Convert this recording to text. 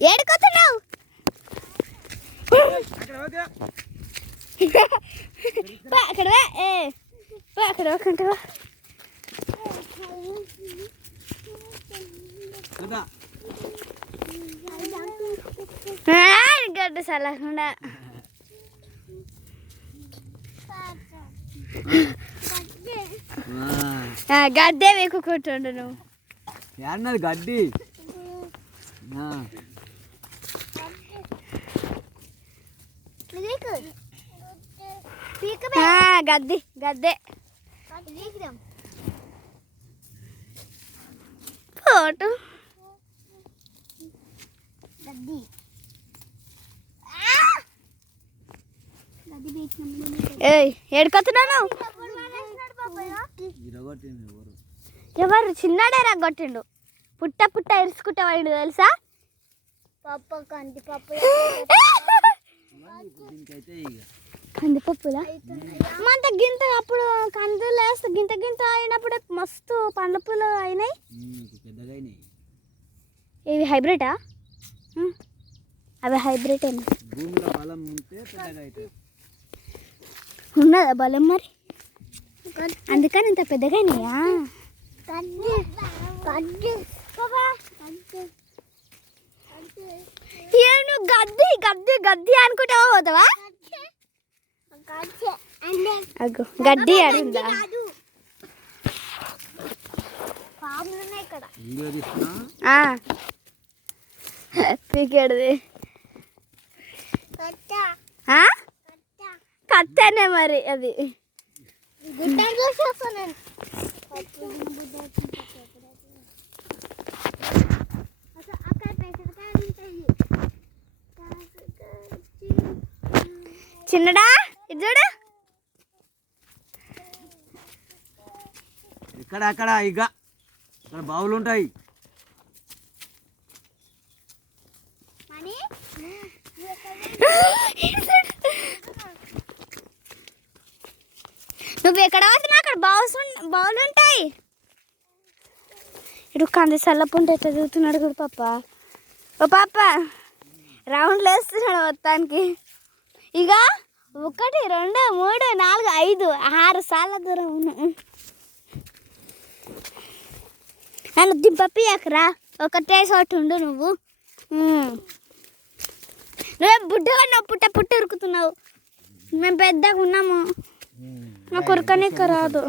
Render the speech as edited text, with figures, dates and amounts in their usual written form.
ఏడుకోతున్నావు అక్కడ అక్కడ గడ్డ సలకుండా గడ్డే వేకుంటుండు నువ్వు అన్నది గడ్డి గద్ది గద్దే ఫోటో ఏడుకొస్తున్నాను ఎవరు చిన్నాడే రగ్గొట్టిండు పుట్ట పుట్ట ఇరుచుకుంటా వాడు తెలుసా కందిపప్పులా మంత గింత అప్పుడు కందులు వేస్తే గింత గింత అయినప్పుడు మస్తు పండ్ల పూలు అయినాయి ఇవి హైబ్రిడా అవి హైబ్రిడ్ ఉన్నదా బలం మరి అందుకని ఇంత పెద్దగా అయినాయా నువ్వు గద్ది గద్ది గద్ది అనుకుంటావా పోతావా అగో గడ్డి అడుందా పీకేడుది కత్తనే మరి అది చిన్నడా ఇది చూడు ఇక్కడ అక్కడ ఇక ఇక్కడ బావులు ఉంటాయి నువ్వు ఎక్కడ వస్తున్నా అక్కడ బావులు ఉంటాయి ఇటు కంది చల్లపుంటే ఎట్లా చదువుతున్నాడు కూడా పాప ఓ పాప రౌండ్లు వేస్తున్నాడు మొత్తానికి ఇక 1 2 3 4 5 6 సార్ల దూరం ఉన్నాను నన్ను దింపపియకరా ఒకటే చోటు ఉండు నువ్వు నువ్వేం బుడ్డగా ఉన్నావు పుట్ట ఉరుకుతున్నావు మేము పెద్దగా ఉన్నాము నాకు ఉరకనీకి రాదు